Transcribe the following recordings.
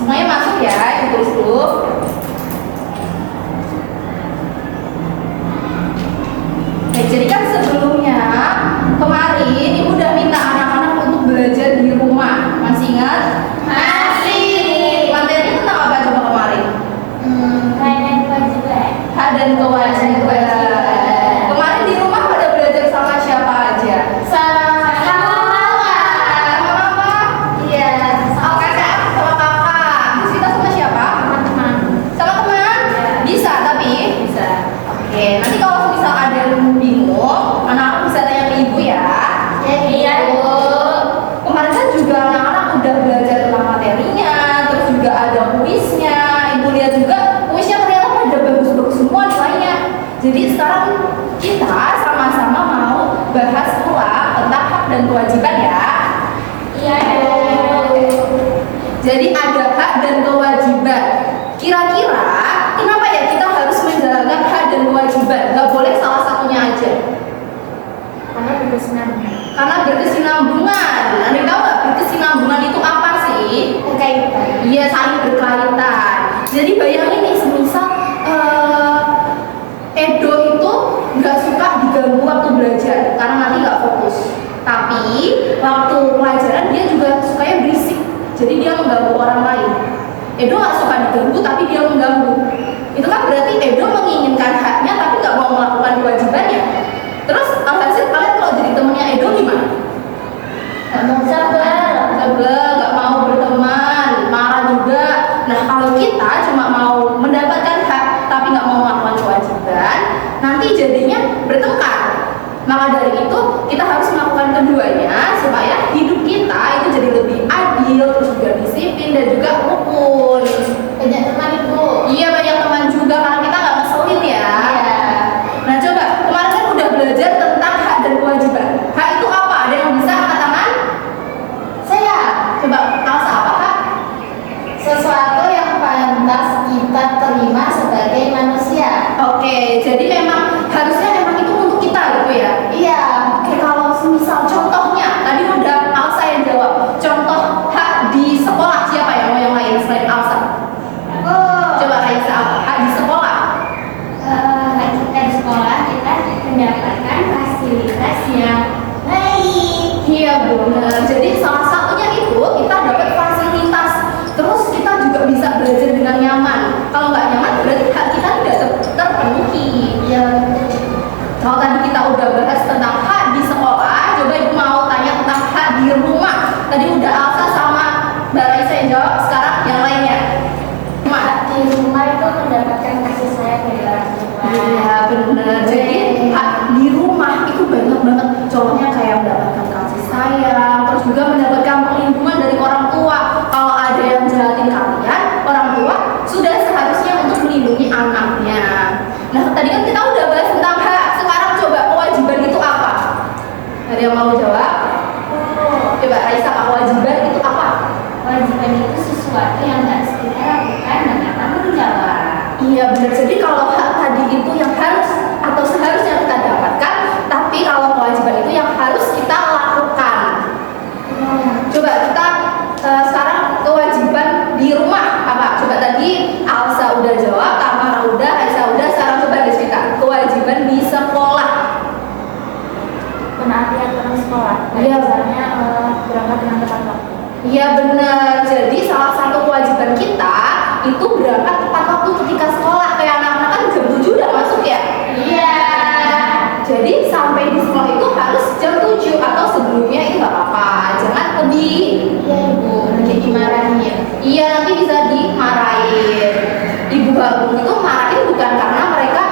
Semuanya masuk ya, Ibu tulis dulu. Nah, jadi kan sebelumnya kemarin Ibu udah minta anak-anak untuk belajar di rumah. Masih ingat? Masih. Materi tentang apa coba kemarin? Hak dan kewajiban. Hak dan kewajiban. Kemarin di rumah pada belajar sama siapa aja? Sama mama. Sama mama? Iya. Sama kakak? Sama kakak? Terus kita sama siapa? Teman-teman. Sama teman? Bisa tapi? Bisa. Oke, nanti kalau misal ada yang bingung, anak-anak bisa tanya ke ibu ya. Iya, Bu. Kemarin kan juga anak-anak udah belajar tentang materinya, terus juga ada kuisnya. Ibu lihat juga kuisnya ternyata ada bagus-bagus semua nilainya. Jadi sekarang kita sama-sama mau bahas ulang tentang hak dan kewajiban ya. Iya, Bu. Jadi ada hak dan kewajiban. Kira-kira kenapa ya kita harus menjalankan hak dan kewajiban? Gak boleh salah satunya aja. Karena berkesinambungan. Karena berkesinambungan. Anda tahu nggak berkesinambungan itu apa sih? Berkaitan. Iya, saling berkaitan. Jadi bayangin nih, semisal Edo itu nggak suka diganggu waktu belajar karena nanti nggak fokus. Tapi waktu pelajaran dia juga sukanya berisik. Jadi dia mengganggu orang lain. Edo nggak suka diganggu tapi dia mengganggu. Itu kan berarti Edo menginginkan haknya tapi nggak mau melakukan kewajibannya. Terus alhasil kalian kalau jadi temennya Edo gimana? Gak mau sabar. Sebel, nggak mau berteman, marah juga. Nah kalau kita cuma mau mendapatkan hak tapi nggak mau melakukan kewajiban, nanti jadinya bertengkar. Maka dari itu kita harus melakukan keduanya supaya hidup kita itu jadi lebih adil, terus juga disiplin dan juga rukun. Banyak teman, Ibu. Iya, banyak teman juga karena kita nggak ngeselin ya. Iya. Nah coba kemarin kan udah belajar tentang hak dan kewajiban. Hak itu apa? Ada yang bisa angkat tangan? Saya. Coba Alsa, apa hak? Sesuatu yang pantas kita terima sebagai manusia. Oke, jadi memang harusnya memang itu untuk kita gitu ya. Iya. Oke, kalau semisal contohnya tadi udah Alsa yang jawab. Contoh hak di sekolah siapa yang mau yang lain selain Alsa? Oh. Coba Raisa, apa hak di sekolah? Hak kita di sekolah kita mendapatkan fasilitas yang baik. Iya benar. Jadi salah satunya itu kita dapat fasilitas. Terus kita juga bisa belajar dengan nyaman. Kalau nggak nyaman berarti hak kita tidak terpenuhi. Iya. Kalau tadi kita udah bahas tentang hak di sekolah, coba ibu mau tanya tentang hak di rumah. Tadi udah Alsa sama Mbak Raisa yang jawab. Sekarang yang lainnya. Hak di rumah itu mendapatkan kasih sayang dari orang tua. Iya benar. Jadi hak di rumah itu banyak banget. Contohnya kayak mendapatkan kasih sayang, terus juga mendapatkan perlindungan dari orang tua. Kalau ada yang jahatin kalian, orang tua sudah seharusnya untuk melindungi anaknya. Nah tadi kan kita udah bahas tentang hak. Sekarang coba kewajiban itu apa? Ada yang mau jawab? Coba Raisa, kewajiban itu apa? Kewajiban itu sesuatu yang harus kita lakukan dan akan menjawab. Iya benar. Jadi kalau hak tadi itu yang harus atau seharusnya kita dapatkan, tapi kalau kewajiban itu yang harus kita lakukan. Coba kita sekarang kewajiban di rumah apa? Coba tadi Alsa udah jawab, Tamara udah, Aisyah udah. Sekarang coba kita kewajiban di sekolah. Menaati aturan sekolah. Iya. Misalnya berangkat dengan tepat waktu. Iya benar. Jadi salah satu kewajiban kita itu berangkat tepat waktu ketika sekolah. Kayak anak-anak kan jam 7 udah masuk ya. Iya. Jadi sampai di sekolah itu harus jam 7 atau sebelumnya itu nggak apa-apa. Jangan lebih. Iya, Ibu. Nanti dimarahin. Iya nanti bisa dimarahin. Ibu baru itu marahin bukan karena mereka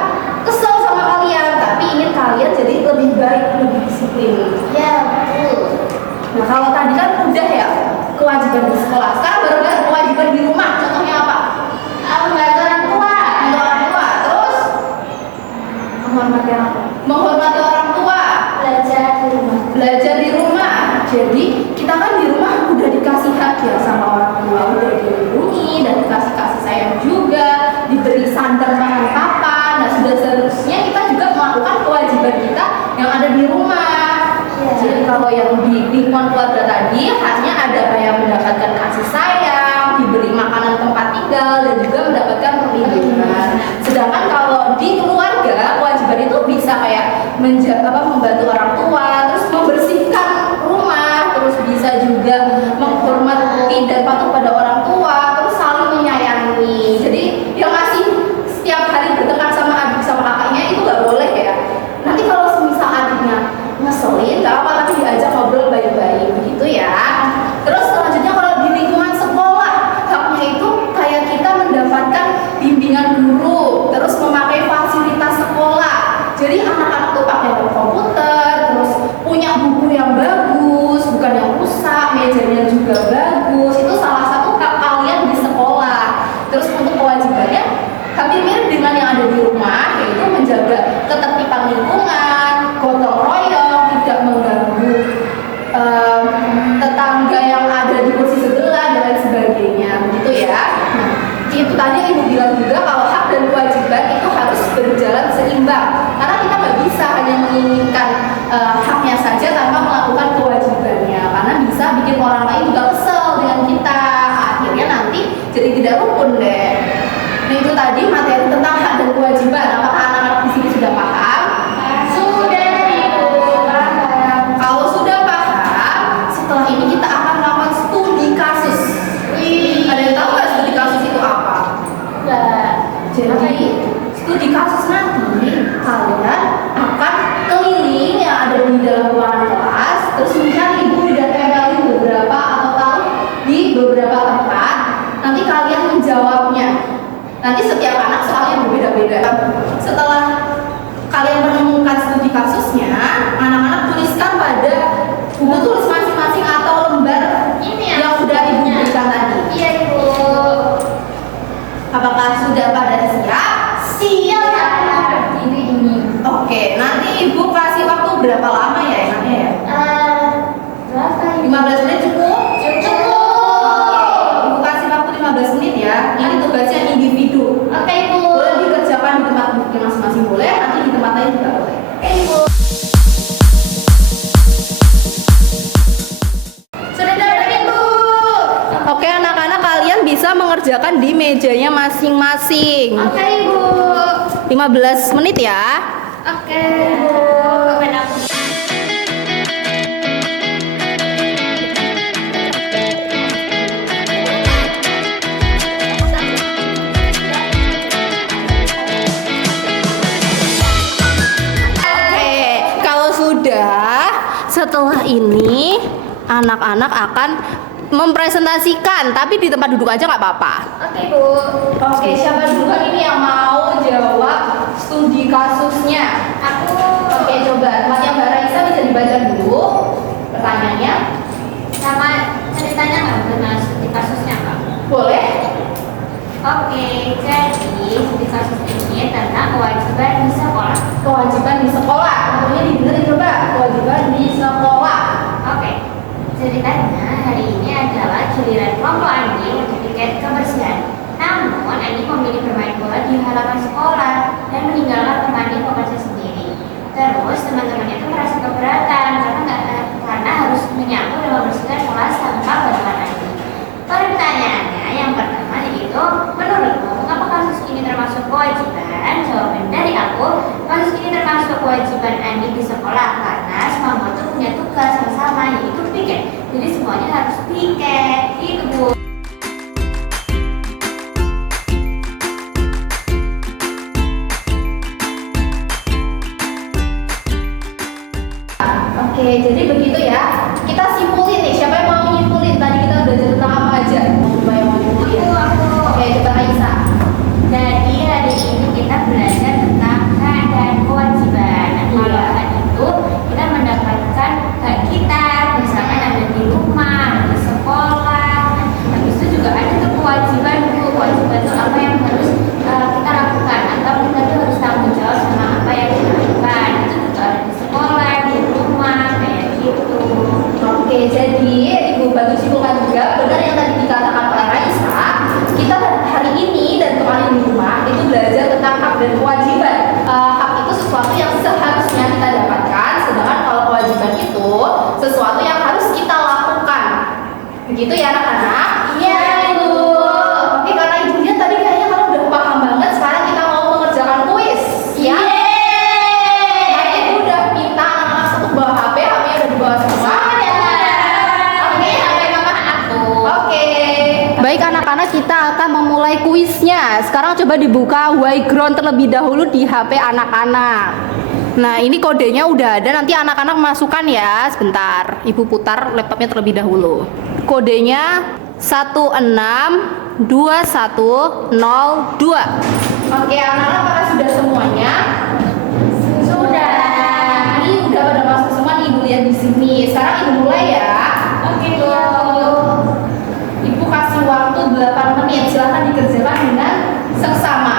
kesel sama kalian, tapi ingin kalian jadi lebih baik, lebih disiplin. Iya, betul. Nah kalau tadi kan udah ya kewajiban di sekolah. Sekarang baru ada kewajiban di rumah. Contohnya apa? Membantu orang tua. Membantu orang tua. Terus Menghormati orang tua. menghormati orang tua. Belajar di rumah. Belajar di rumah. Jadi kita kan di rumah udah dikasih hak ya sama orang tua, udah dilindungi, jadi tidak rukun deh. Nah itu tadi materi tentang hak dan kewajiban. Apakah anak-anak di sini sudah paham? Sudah, Ibu. Paham. Kalau sudah paham, setelah ini kita akan melakukan studi kasus. Ada yang tahu nggak studi kasus itu apa? Enggak. Jadi studi kasus nanti kalian akan keliling yang ada di dalam ruangan kelas, terus mencari buku dan tempelin beberapa atau taruh di beberapa tempat. Nanti kalian menjawabnya. Nanti setiap anak soalnya berbeda-beda. Setelah kalian menemukan studi kasusnya, anak-anak tuliskan pada buku tulis masing-masing atau lembar Ini ya, yang sudah ibu bukunya. berikan tadi. Iya, Ibu. Apakah sudah pada siap? Siap, Kak. Berdiri ini. Oke, nanti ibu kasih waktu berapa lama ya enaknya ya? Berapa, Ibu? 15 menit cukup? Cukup. Ibu kasih waktu 15 menit ya. Ini tugasnya individu. Oke, Ibu. Boleh dikerjakan di tempat duduknya masing-masing boleh, nanti di tempat lain juga boleh. Oke, Ibu. Sudah datang Ibu. Oke, anak-anak kalian bisa mengerjakan di mejanya masing-masing. Oke, Ibu. 15 menit ya. Oke, Ibu. Kapan aku? Oke, kalau sudah, setelah ini anak-anak akan mempresentasikan, tapi di tempat duduk aja nggak apa-apa. Oke, Ibu. Oke, siapa duluan ini yang mau jawab studi kasusnya? Aku. Oke, coba tempatnya Mbak Raisa bisa dibaca dulu pertanyaannya. Sama ceritanya nggak benar studi kasusnya, Kak? Boleh? Oke, jadi studi kasus ini tentang kewajiban di sekolah. Kewajiban di sekolah. Tentunya dibenerin coba. Kewajiban di sekolah. Oke, ceritanya hari ini adalah giliran kelompok Andi untuk tiket kebersihan. Namun, Andi memilih bermain bola di halaman sekolah dan meninggalkan temannya bekerja sendiri. Terus, teman-temannya itu merasa keberatan karena harus menyapu dan membersihkan kelas tanpa bantuan Andi. Pertanyaannya yang pertama yaitu, menurutmu mengapa kasus ini termasuk kewajiban? Jawaban dari aku, kasus ini termasuk kewajiban Andi di sekolah karena semua murid punya tugas yang sama yaitu piket. Jadi semuanya harus piket. Itu, Bu. Oke, jadi begitu ya. Kita simpulin nih. Siapa yang mau nyimpulin? Tadi kita udah belajar tentang apa aja? Coba yang mau nyimpulin. Aku. Oke, coba Raisa. Jadi hari ini kita belajar tentang hak dan kewajiban. Nah, kalau hak itu kita mendapatkan hak kita, misalkan ada di rumah, ada di sekolah. Habis itu juga ada tuh kewajiban, Bu. Kewajiban itu apa yang harus kita lakukan atau kita tuh harus tanggung jawab sama apa yang kita lakukan. Itu juga ada di sekolah, di rumah, kayak gitu. Oke, jadi Ibu bantu simpulkan juga benar yang tadi dikatakan oleh Raisa. Kita hari ini dan kemarin di rumah itu belajar tentang hak dan kewajiban. Hak itu sesuatu yang seharusnya kita dapatkan, sedangkan kalau kewajiban itu sesuatu yang harus kita lakukan. Begitu ya anak-anak? Iya, Ibu. Oke, karena ibunya tadi kayaknya kamu udah paham banget. Sekarang kita mau mengerjakan kuis. Ya. Tadi ibu udah minta anak-anak satu bawa HP, HP-nya udah dibawa semua. Oke, sampai mama aku. Oke. Baik anak-anak, kita akan memulai kuisnya. Sekarang coba dibuka Yground terlebih dahulu di HP anak-anak. Nah, ini kodenya udah ada. Nanti anak-anak masukkan ya. Sebentar. Ibu putar laptopnya terlebih dahulu. Kodenya 162102. Oke, anak-anak apakah sudah semuanya? Sudah. Ini udah pada masuk semua nih, Ibu lihat di sini. Sekarang Ibu mulai ya. Oke, Bu. Ibu kasih waktu 8 menit. Silahkan dikerjakan dengan seksama.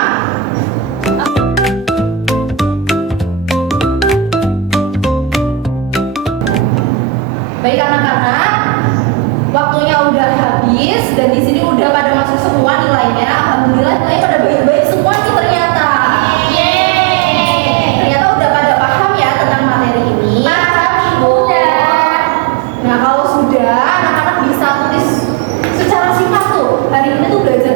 Baik anak-anak, waktunya udah habis dan di sini udah pada masuk semua nilainya. Alhamdulillah nilainya pada baik-baik semua nih ternyata. Yeay. Ternyata udah pada paham ya tentang materi ini. Paham, Ibu. Nah kalau sudah, anak-anak bisa tulis secara singkat tuh. Hari ini tuh belajar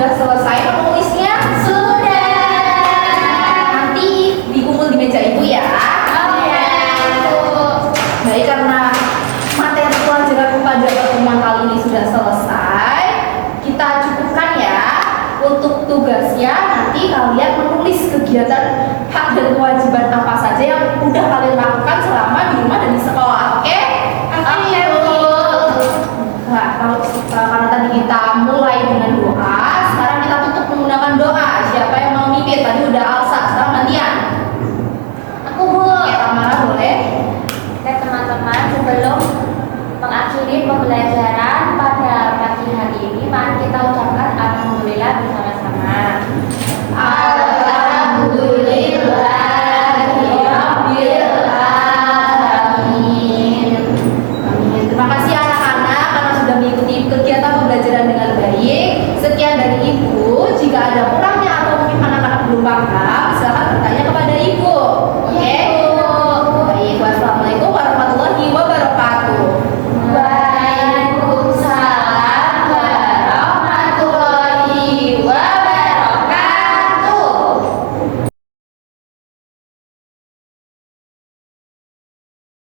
sudah selesai menulisnya? Sudah. Nanti dikumpul di meja ibu ya. Oke. Baik, karena materi pelajaran pada pertemuan kali ini sudah selesai, kita cukupkan ya. Untuk tugasnya nanti kalian menulis kegiatan hak dan kewajiban apa saja yang udah kalian lakukan